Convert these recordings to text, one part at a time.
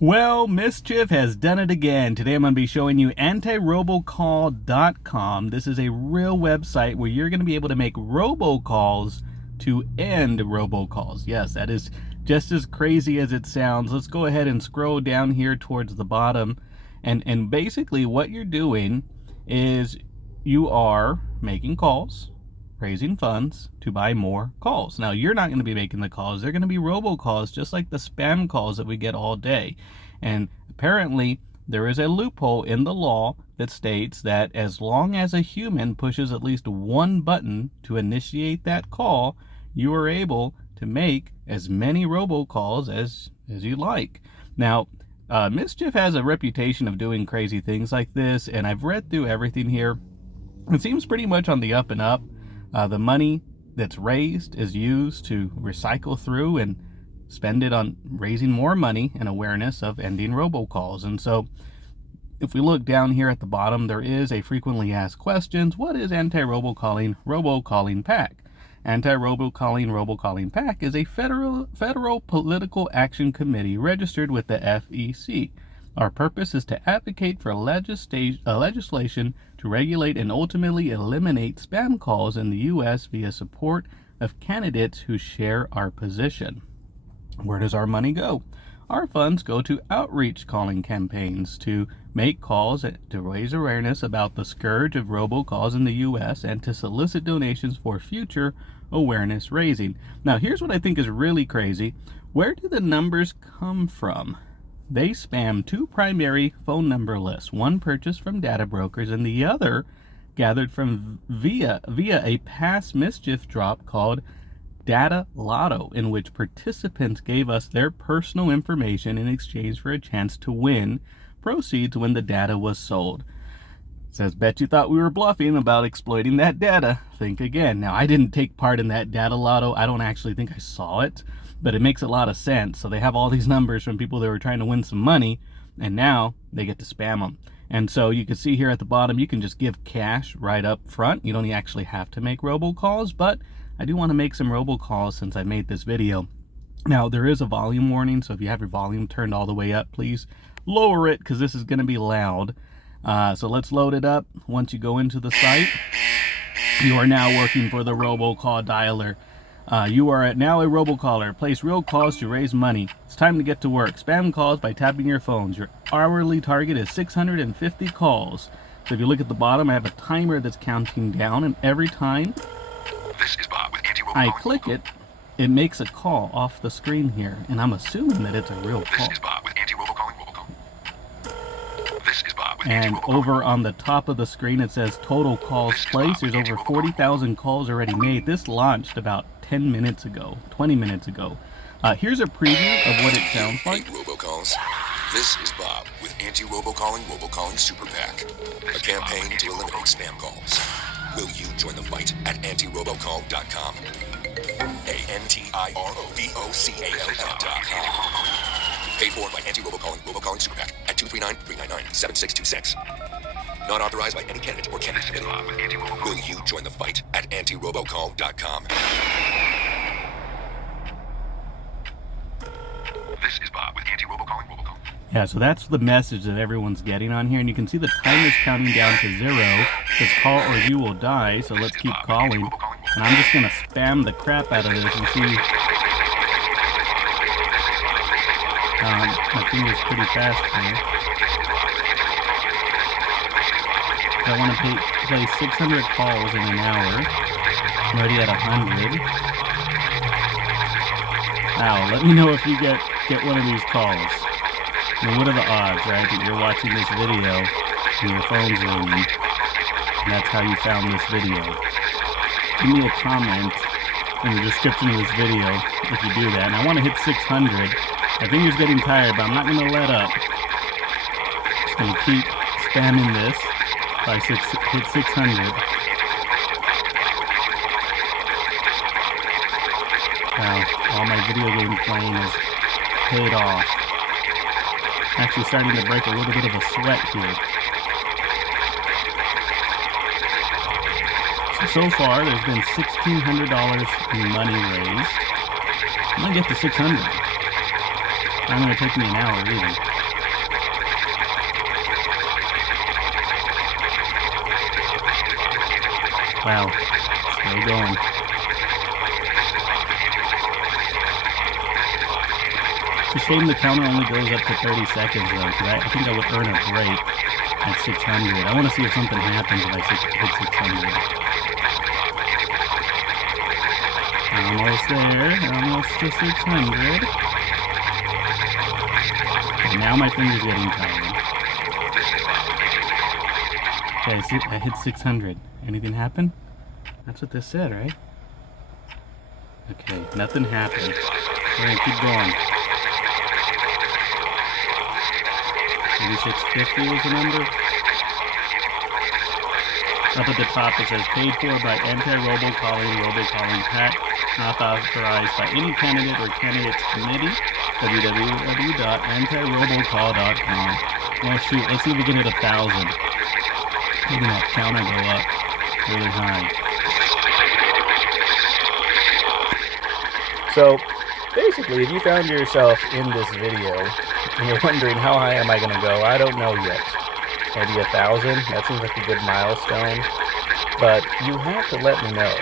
Well, MSCHF has done it again. Today I'm going to be showing you antirobocall.com. This is a real website where you're going to be able to make robocalls to end robocalls. Yes, that is just as crazy as it sounds. Let's go ahead and scroll down here towards the bottom. And basically what you're doing is you are making calls, raising funds to buy more calls. Now, you're not going to be making the calls. They're going to be robocalls, just like the spam calls that we get all day. And apparently, there is a loophole in the law that states that as long as a human pushes at least one button to initiate that call, you are able to make as many robocalls as you like. Now, MSCHF has a reputation of doing crazy things like this, and I've read through everything here. It seems pretty much on the up and up. The money that's raised is used to recycle through and spend it on raising more money and awareness of ending robocalls. And so if we look down here at the bottom, there is a frequently asked questions. What is anti-robocalling robocalling pack? Anti-robocalling pack is a federal political action committee registered with the FEC. Our purpose is to advocate for legislation to regulate and ultimately eliminate spam calls in the U.S. via support of candidates who share our position. Where does our money go? Our funds go to outreach calling campaigns to make calls to raise awareness about the scourge of robocalls in the U.S. and to solicit donations for future awareness raising. Now, here's what I think is really crazy. Where do the numbers come from? They spam two primary phone number lists, one purchased from data brokers and the other gathered from via a past MSCHF drop called Data Lotto, in which participants gave us their personal information in exchange for a chance to win proceeds when the data was sold. It says, bet you thought we were bluffing about exploiting that data. Think again. Now, I didn't take part in that Data Lotto. I don't actually think I saw it, but it makes a lot of sense. So they have all these numbers from people that were trying to win some money, and now they get to spam them. And so you can see here at the bottom, you can just give cash right up front. You don't actually have to make robocalls, but I do want to make some robocalls since I made this video. Now, there is a volume warning, so if you have your volume turned all the way up, please lower it because this is going to be loud. So let's load it up. Once you go into the site, you are now working for the robocall dialer. You are now a robocaller. Place real calls to raise money. It's time to get to work. Spam calls by tapping your phones. Your hourly target is 650 calls. So if you look at the bottom, I have a timer that's counting down, and every time I click it, it makes a call off the screen here, and I'm assuming that it's a real call. And over on the top of the screen, it says total calls placed. There's over 40,000 calls already made. This launched about 10 minutes ago, 20 minutes ago. Here's a preview of what it sounds like. Robocalls. This is Bob with Robocalling Super PAC, a campaign to eliminate spam calls. Will you join the fight at antirobocall.com? ANTIROBOCALL.com. Paid for by Robocalling Super PAC at 239-399-7626. Not authorized by any candidate or candidate committee. Will you join the fight at antirobocall.com? This is Bob with Robocalling. Yeah, so that's the message that everyone's getting on here, and you can see the timer's counting down to 0. This call or you will die, so let's keep calling. And I'm just gonna spam the crap out of this and see. My finger's pretty fast here. I want to play 600 calls in an hour. I'm already at 100. Wow, let me know if you get one of these calls. I mean, what are the odds, right, that you're watching this video and your phone's ringing, and that's how you found this video? Give me a comment in the description of this video if you do that. And I want to hit 600. My finger's getting tired, but I'm not going to let up. Just going to keep spamming this by hit 600. Wow, all my video game playing is paid off. Actually starting to break a little bit of a sweat here. So far, there's been $1,600 in money raised. I'm gonna get to 600. Not gonna take me an hour either. Wow, still going. It's a shame the counter only goes up to 30 seconds though, because I think I would earn a break at 600. I want to see if something happens if I hit 600. Almost there, almost to 600. Okay, now my finger's getting tired. Okay, I hit 600. Anything happen? That's what this said, right? Okay, nothing happened. We're gonna keep going. Maybe 650 was the number. Up at the top it says paid for by robocalling pack, not authorized by any candidate or candidates committee. www.antirobocall.com. Well shoot, let's see if we can hit 1,000. Making that counter go up really high. So basically, if you found yourself in this video and you're wondering how high am I going to go, I don't know yet. Maybe 1,000? That seems like a good milestone. But you have to let me know.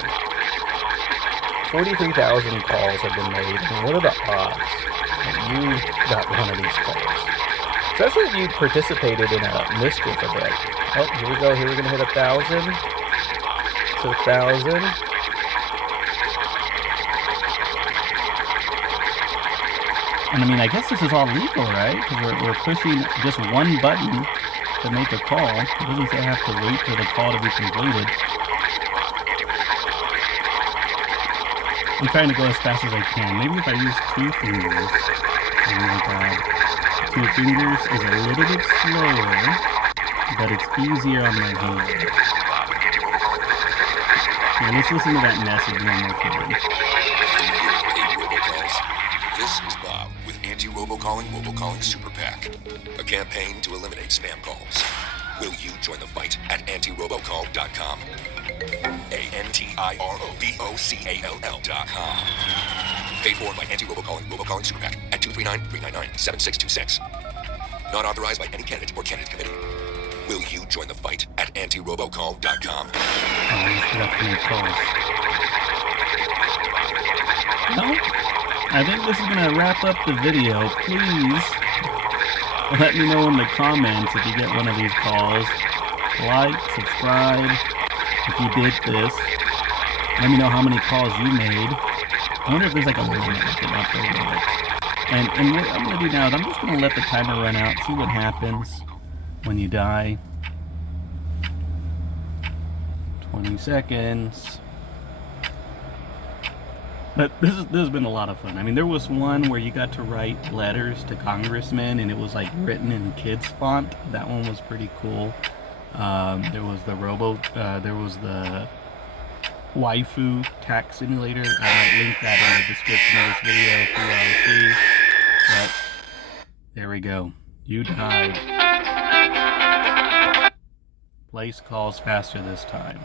43,000 calls have been made. And what are the odds that you got one of these calls? Especially if you participated in a mischief event. Oh, here we go. Here we're going to hit 1,000. To 1,000. And I mean, I guess this is all legal, right? Because we're pushing just one button to make a call. It doesn't say I have to wait for the call to be completed. I'm trying to go as fast as I can. Maybe if I use 2 fingers. Oh my god. 2 fingers is a little bit slower, but it's easier on my hand. Now let's listen to that message one more time. This is Bob with Robocalling Super PAC, a campaign to eliminate spam calls. Will you join the fight at antirobocall.com? ANTIROBOCALL.com. Paid for by Robocalling Super PAC at 239-399-7626. Not authorized by any candidate or candidate committee. Will you join the fight at antirobocall.com? Well, I think this is going to wrap up the video. Please let me know in the comments if you get one of these calls. Like, subscribe if you did this. Let me know how many calls you made. I wonder if there's like a limit, like an upper limit. And what I'm going to do now is I'm just going to let the timer run out, see what happens when you die. 20 seconds. But this has been a lot of fun. I mean, there was one where you got to write letters to congressmen, and it was like written in kids font. That one was pretty cool. There was the the waifu tax simulator. I might link that in the description of this video if you want to see. But there we go. You died. Place calls faster this time.